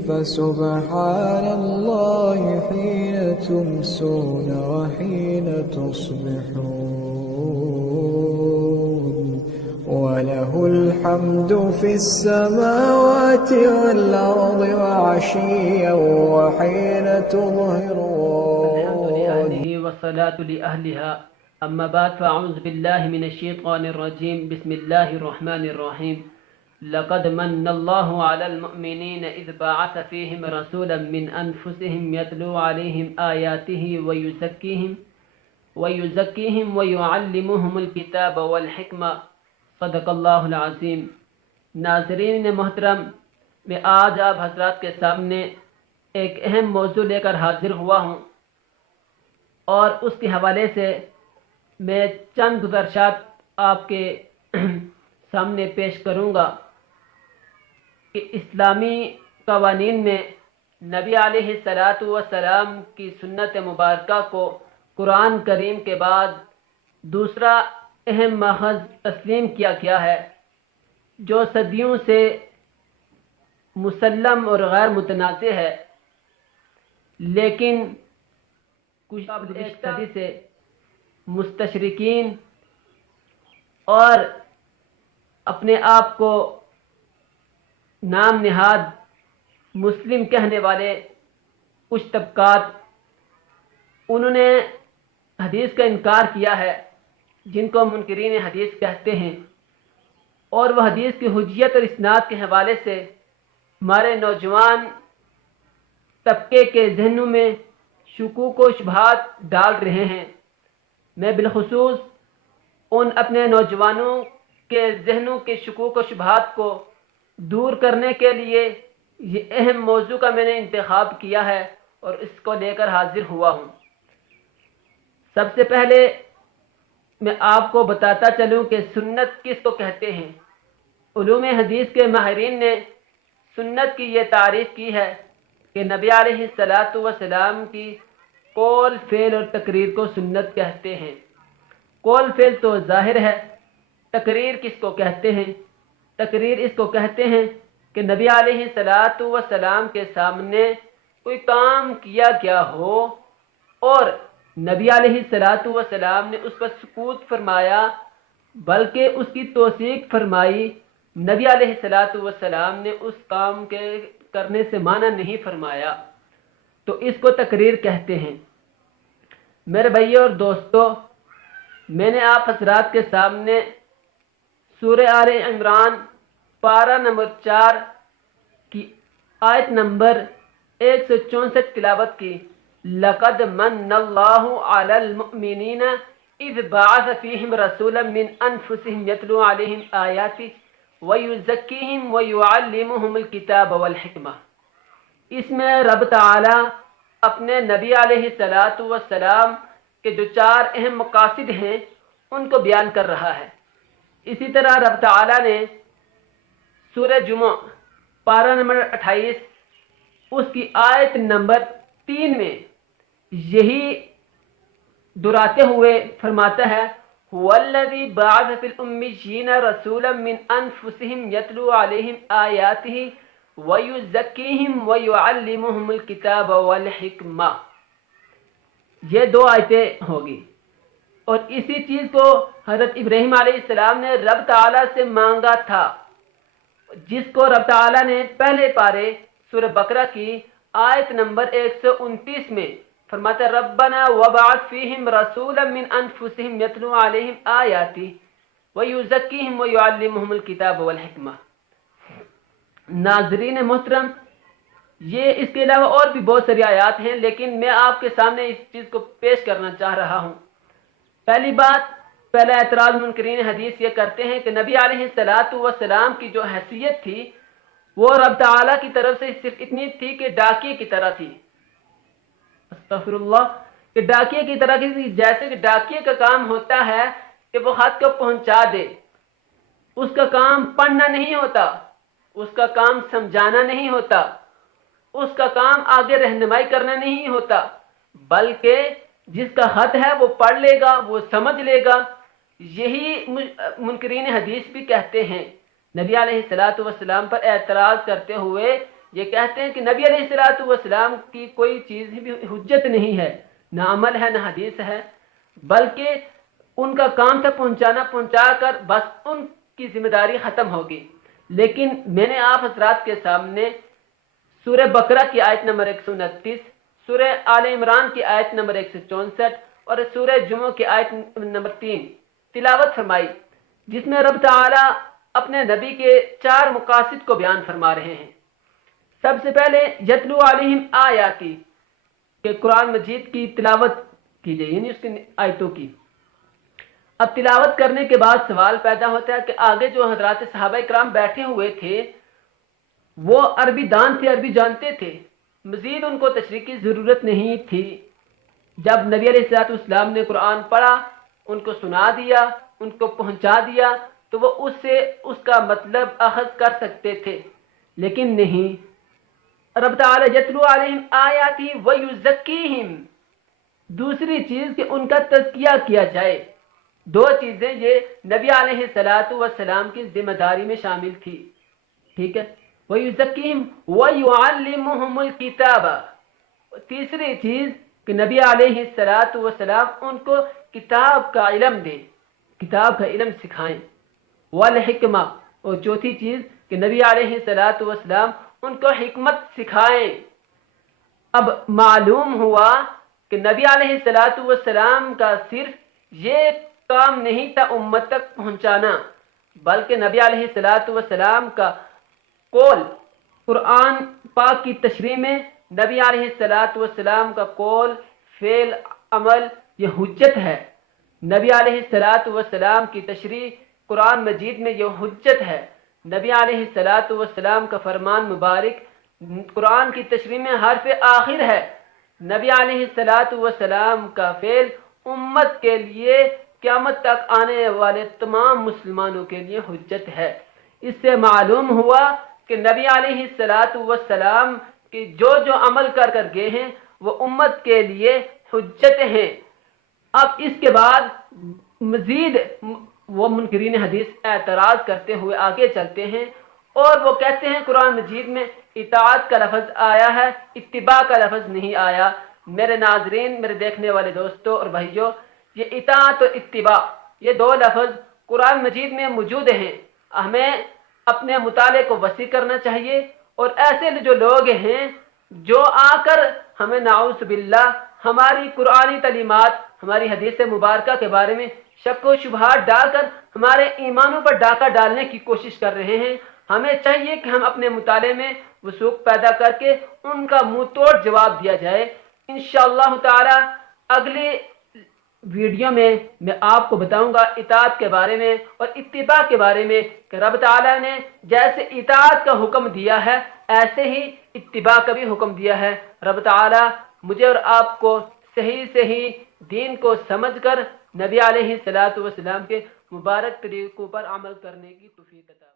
فسبحان الله حين تمسون وحين تصبحون وله الحمد في السماوات والأرض وعشيا وحين تظهرون. الحمد لأهله والصلاة لأهلها. أما بعد فأعوذ بالله من الشيطان الرجيم. بسم الله الرحمن الرحيم. لقد من الله على المؤمنين إذ بعث فيهم رسولا من أنفسهم يتلو عليهم آياته ويزكيهم ويعلمهم الكتاب والحكمة. صدق اللہ العظیم. ناظرین محترم، میں آج آپ حضرات کے سامنے ایک اہم موضوع لے کر حاضر ہوا ہوں اور اس کے حوالے سے میں چند گزارشات آپ کے سامنے پیش کروں گا کہ اسلامی قوانین میں نبی علیہ السلام کی سنت مبارکہ کو قرآن کریم کے بعد دوسرا اہم ماخذ تسلیم کیا گیا ہے، جو صدیوں سے مسلم اور غیر متنازع ہے، لیکن کچھ ایک صدی سے مستشرقین اور اپنے آپ کو نام نہاد مسلم کہنے والے کچھ طبقات، انہوں نے حدیث کا انکار کیا ہے، جن کو منکرین حدیث کہتے ہیں، اور وہ حدیث کی حجیت اور اسناد کے حوالے سے ہمارے نوجوان طبقے کے ذہنوں میں شکوک و شبہات ڈال رہے ہیں۔ میں بالخصوص ان اپنے نوجوانوں کے ذہنوں کے شکوک و شبہات کو دور کرنے کے لیے یہ اہم موضوع کا میں نے انتخاب کیا ہے اور اس کو لے کر حاضر ہوا ہوں۔ سب سے پہلے میں آپ کو بتاتا چلوں کہ سنت کس کو کہتے ہیں۔ علوم حدیث کے ماہرین نے سنت کی یہ تعریف کی ہے کہ نبی علیہ السلام کی قول، فعل اور تقریر کو سنت کہتے ہیں۔ قول فعل تو ظاہر ہے، تقریر کس کو کہتے ہیں؟ تقریر اس کو کہتے ہیں کہ نبی علیہ السلام کے سامنے کوئی کام کیا گیا ہو اور نبی علیہ السلام نے اس پر سکوت فرمایا، بلکہ اس کی توثیق فرمائی۔ نبی علیہ السلام نے اس کام کے کرنے سے منع نہیں فرمایا، تو اس کو تقریر کہتے ہیں۔ میرے بھائیو اور دوستو، میں نے آپ حضرات کے سامنے سورہ آل عمران پارہ نمبر 4 کی آیت نمبر 164 تلاوت کی۔ لقد من اللہ علی المؤمنین اذ بعث فیہم رسولا من انفسہم یتلو علیہم آیاتہ ویزکیہم ویعلمہم الکتاب والحکمہ۔ اس میں رب تعالی اپنے نبی علیہ السلام کے جو 4 اہم مقاصد ہیں ان کو بیان کر رہا ہے۔ اسی طرح رب تعالی نے سورہ جمعہ پارہ نمبر 28 اس کی آیت نمبر 3 میں یہی دہراتے ہوئے فرماتا ہے هو الذی بعث فی الامیین رسولا من انفسہم یتلو علیہم آیاتہ ویزکیہم ویعلمہم الکتاب والحکمہ۔ یہ 2 آیتیں ہوگی، اور اسی چیز کو حضرت ابراہیم علیہ السلام نے رب تعالیٰ سے مانگا تھا، جس کو رب تعالیٰ نے پہلے پارے سورہ بقرہ کی آیت نمبر 129 میں فرماتا ربنا وبعث فیہم رسولا من انفسہم یتلو علیہم آیاتہ ویزکیہم ویعلمہم الکتاب والحکمہ۔ ناظرین محترم، یہ اس کے علاوہ اور بھی بہت ساری آیات ہیں، لیکن میں آپ کے سامنے اس چیز کو پیش کرنا چاہ رہا ہوں۔ پہلا اعتراض منکرین حدیث یہ کرتے ہیں کہ نبی علیہ السلام کی جو حیثیت تھی وہ رب تعالیٰ کی طرف سے صرف اتنی تھی کہ ڈاکیے کی طرح تھی، استغفر اللہ، کہ ڈاکیے کی طرح کی تھی۔ جیسے کہ ڈاکیے کا کام ہوتا ہے کہ وہ خط کو پہنچا دے، اس کا کام پڑھنا نہیں ہوتا، اس کا کام سمجھانا نہیں ہوتا، اس کا کام آگے رہنمائی کرنا نہیں ہوتا، بلکہ جس کا خط ہے وہ پڑھ لے گا، وہ سمجھ لے گا۔ یہی منکرین حدیث بھی کہتے ہیں۔ نبی علیہ السلام پر اعتراض کرتے ہوئے یہ کہتے ہیں کہ نبی علیہ الصلوۃ والسلام کی کوئی چیز بھی حجت نہیں ہے، نہ عمل ہے نہ حدیث ہے، بلکہ ان کا کام تھا پہنچا کر بس ان کی ذمہ داری ختم ہوگی۔ لیکن میں نے آپ حضرات کے سامنے سورہ بقرہ کی آیت نمبر 129، سورہ آل عمران کی آیت نمبر 164 اور سورہ جمعہ کی آیت نمبر 3 تلاوت فرمائی، جس میں رب تعالی اپنے نبی کے 4 مقاصد کو بیان فرما رہے ہیں۔ سب سے پہلے یتلو علیہم آیاتی، کہ قرآن مجید کی تلاوت کی جائے، یعنی اس کی آیتوں کی۔ اب تلاوت کرنے کے بعد سوال پیدا ہوتا ہے کہ آگے جو حضرات صحابہ کرام بیٹھے ہوئے تھے وہ عربی دان تھے، عربی جانتے تھے، مزید ان کو تشریح کی ضرورت نہیں تھی۔ جب نبی علیہ الصلوۃ والسلام نے قرآن پڑھا، ان کو سنا دیا، ان کو پہنچا دیا، تو وہ اس سے اس کا مطلب اخذ کر سکتے تھے، لیکن نہیں۔ رب تعالی یتلو علیہم آیاتی ویزکیہم، دوسری چیز کہ ان کا تزکیہ کیا جائے۔ 2 چیزیں یہ نبی علیہ الصلوۃ والسلام کی ذمہ داری میں شامل تھی، ٹھیک ہے۔ ویزکیہم ویعلمہم الکتاب، تیسری چیز کہ نبی علیہ الصلوۃ والسلام ان کو کتاب کا علم دیں، کتاب کا علم سکھائیں۔ والحکمہ، اور چوتھی چیز کہ نبی علیہ الصلوۃ والسلام ان کو حکمت سکھائیں۔ اب معلوم ہوا کہ نبی علیہ الصلوۃ والسلام کا صرف یہ کام نہیں تھا امت تک پہنچانا، بلکہ نبی علیہ الصلوۃ والسلام کا قول قرآن پاک کی تشریح میں، نبی علیہ الصلوۃ والسلام کا قول فعل عمل یہ حجت ہے۔ نبی علیہ الصلوۃ والسلام کی تشریح قرآن مجید میں یہ حجت ہے۔ نبی علیہ الصلوۃ والسلام کا فرمان مبارک قرآن کی تشریح میں حرف آخر ہے۔ نبی علیہ الصلوۃ والسلام کا فعل امت کے لیے قیامت تک آنے والے تمام مسلمانوں کے لیے حجت ہے۔ اس سے معلوم ہوا کہ نبی علیہ الصلوۃ والسلام کی جو عمل کر گئے ہیں وہ امت کے لیے حجت ہیں۔ اب اس کے بعد مزید وہ منکرین حدیث اعتراض کرتے ہوئے آگے چلتے ہیں، اور وہ کہتے ہیں قرآن مجید میں اطاعت کا لفظ آیا ہے، اتباع کا لفظ نہیں آیا۔ میرے ناظرین، میرے دیکھنے والے دوستوں اور بھائیوں، یہ اطاعت اور اتباع یہ 2 لفظ قرآن مجید میں موجود ہیں۔ ہمیں اپنے مطالعے کو وسیع کرنا چاہیے، اور ایسے جو لوگ ہیں جو آ کر ہمیں نعوذ باللہ ہماری قرآنی تعلیمات، ہماری حدیث مبارکہ کے بارے میں شک و شبہات ڈال کر ہمارے ایمانوں پر ڈاکہ ڈالنے کی کوشش کر رہے ہیں، ہمیں چاہیے کہ ہم اپنے مطالعے میں وثوق پیدا کر کے ان کا منہ توڑ جواب دیا جائے۔ انشاءاللہ تعالی اگلی ویڈیو میں آپ کو بتاؤں گا اطاعت کے بارے میں اور اتباع کے بارے میں، کہ رب تعالی نے جیسے اطاعت کا حکم دیا ہے ایسے ہی اتباع کا بھی حکم دیا ہے۔ رب تعالی مجھے اور آپ کو صحیح دین کو سمجھ کر نبی علیہ الصلوۃ والسلام کے مبارک طریقوں پر عمل کرنے کی توفیق عطا